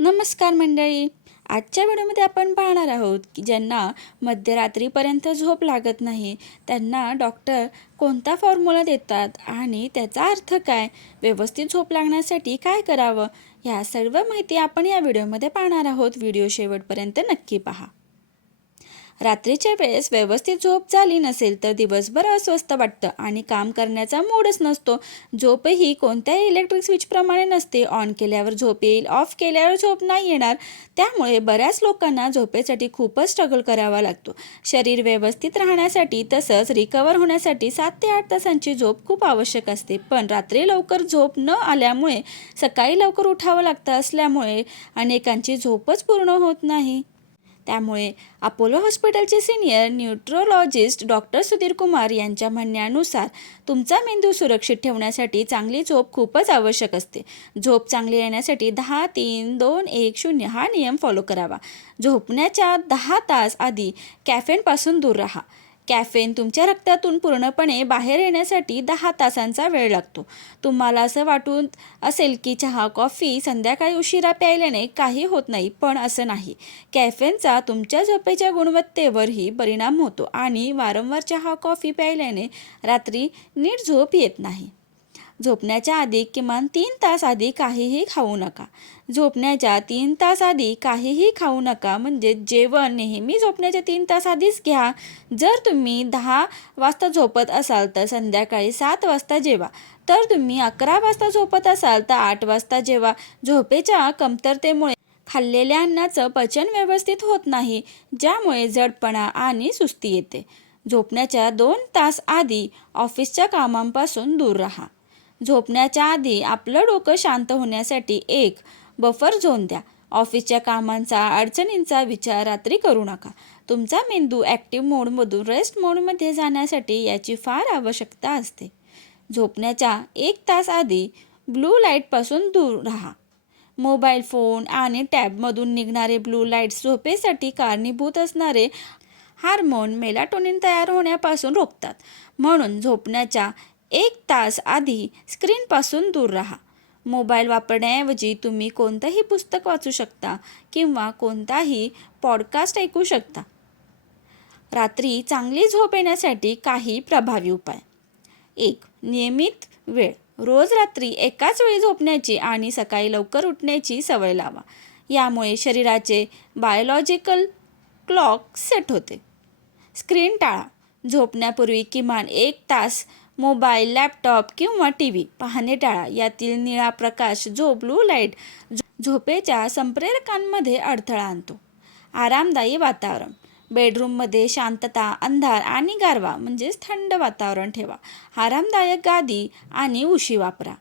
नमस्कार मंडळी. आजच्या व्हिडिओमध्ये आपण पाहणार आहोत की ज्यांना मध्यरात्रीपर्यंत झोप लागत नाही त्यांना डॉक्टर कोणता फॉर्म्युला देतात आणि त्याचा अर्थ काय, व्यवस्थित झोप लागण्यासाठी काय करावं, ह्या सर्व माहिती आपण या व्हिडिओमध्ये पाहणार आहोत. व्हिडिओ शेवटपर्यंत नक्की पहा. रात्रीच्या वेळेस व्यवस्थित झोप झाली नसेल तर दिवसभर अस्वस्थ वाटतं आणि काम करण्याचा मूडच नसतो. झोपही कोणत्याही इलेक्ट्रिक स्विचप्रमाणे नसते. ऑन केल्यावर झोप येईल, ऑफ केल्यावर झोप नाही येणार. त्यामुळे बऱ्याच लोकांना झोपेसाठी खूपच स्ट्रगल करावा लागतो. शरीर व्यवस्थित राहण्यासाठी तसंच रिकवर होण्यासाठी 7 ते 8 तासांची झोप खूप आवश्यक असते. पण रात्री लवकर झोप न आल्यामुळे सकाळी लवकर उठावं लागतं असल्यामुळे अनेकांची झोपच पूर्ण होत नाही. त्यामुळे अपोलो हॉस्पिटलचे सिनियर न्यूट्रोलॉजिस्ट डॉक्टर सुधीर कुमार यांच्या म्हणण्यानुसार तुमचा मेंदू सुरक्षित ठेवण्यासाठी चांगली झोप खूपच आवश्यक असते. झोप चांगली येण्यासाठी 10, 3, 2, 1, 0 हा नियम फॉलो करावा. झोपण्याच्या 10 तास आधी कॅफेनपासून दूर राहा. कॅफेन तुमच्या रक्तातून पूर्णपणे बाहेर येण्यासाठी 10 तासांचा वेळ लागतो. तुम्हाला असं वाटून असेल की चहा कॉफी संध्याकाळी उशिरा प्यायल्याने काही होत नाही, पण असं नाही. कॅफेनचा तुमच्या झोपेच्या गुणवत्तेवरही परिणाम होतो आणि वारंवार चहा कॉफी प्यायल्याने रात्री नीट झोप येत नाही. झोपण्याच्या आधी किमान 3 तास आधी काहीही खाऊ नका. झोपण्याच्या 3 तास आधी काहीही खाऊ नका म्हणजे जेवण नेहमी झोपण्याच्या 3 तास आधीच घ्या. जर तुम्ही 10 वाजता झोपत असाल तर संध्याकाळी 7 वाजता जेवा. तर तुम्ही 11 वाजता झोपत असाल तर 8 वाजता जेवा. झोपेच्या कमतरतेमुळे खाल्लेल्या अन्नाचं पचन व्यवस्थित होत नाही, ज्यामुळे जडपणा आणि सुस्ती येते. झोपण्याच्या 2 तास आधी ऑफिसच्या कामांपासून दूर राहा. झोपण्याच्या आधी आपलं डोकं शांत होण्यासाठी एक बफर झोन द्या. ऑफिसच्या कामांचा अडचणींचा विचार रात्री करू नका. तुमचा मेंदू ॲक्टिव्ह मोडमधून रेस्ट मोडमध्ये जाण्यासाठी याची फार आवश्यकता असते. झोपण्याच्या 1 तास आधी ब्लू लाईटपासून दूर राहा. मोबाईल फोन आणि टॅबमधून निघणारे ब्लू लाईट्स झोपेसाठी कारणीभूत असणारे हार्मोन मेलाटोनिन तयार होण्यापासून रोखतात. म्हणून झोपण्याच्या 1 तास आधी स्क्रीनपासून दूर राहा. मोबाईल वापरण्याऐवजी तुम्ही कोणतंही पुस्तक वाचू शकता किंवा कोणताही पॉडकास्ट ऐकू शकता. रात्री चांगली झोप येण्यासाठी काही प्रभावी उपाय. 1. नियमित वेळ. रोज रात्री एकाच वेळी झोपण्याची आणि सकाळी लवकर उठण्याची सवय लावा. यामुळे शरीराचे बायोलॉजिकल क्लॉक सेट होते. स्क्रीन टाळा. झोपण्यापूर्वी किमान 1 तास मोबाईल, लॅपटॉप किंवा टी व्ही पाहणे टाळा. यातील निळा प्रकाश जो ब्लू लाईट झोपेच्या संप्रेरकांमध्ये अडथळा आणतो. आरामदायी वातावरण. बेडरूममध्ये शांतता, अंधार आणि गारवा म्हणजेच थंड वातावरण ठेवा. आरामदायक गादी आणि उशी वापरा.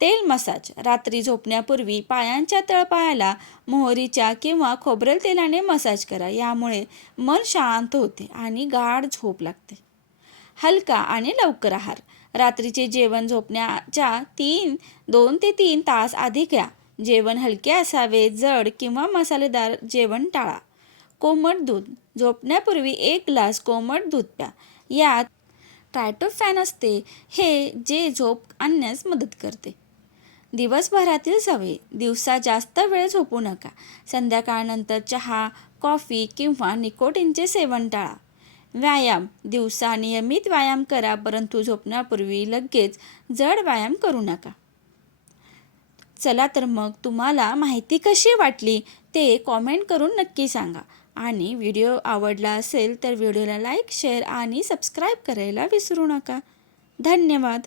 तेल मसाज. रात्री झोपण्यापूर्वी पायांच्या तळपायाला मोहरीच्या किंवा खोबरेल तेलाने मसाज करा. यामुळे मन शांत होते आणि गाढ झोप लागते. हलका आणि लवकर आहार. रात्रीचे जेवण झोपण्याच्या 2 ते 3 तास आधी घ्या. जेवण हलके असावे. जड किंवा मसालेदार जेवण टाळा. कोमट दूध. झोपण्यापूर्वी 1 ग्लास कोमट दूध प्या. यात ट्रायटोफॅन असते, हे जे झोप आणण्यास मदत करते. दिवसभरातील सवयी. दिवसा जास्त वेळ झोपू नका. संध्याकाळनंतर चहा, कॉफी किंवा निकोटीनचे सेवन टाळा. व्यायाम. दिवसा नियमित व्यायाम करा, परंतु झोपण्यापूर्वी लगेच जड व्यायाम करू नका. चला तर मग तुम्हाला माहिती कशी वाटली ते कॉमेंट करून नक्की सांगा. आणि व्हिडिओ आवडला असेल तर व्हिडिओला लाईक, शेअर आणि सबस्क्राईब करायला विसरू नका. धन्यवाद.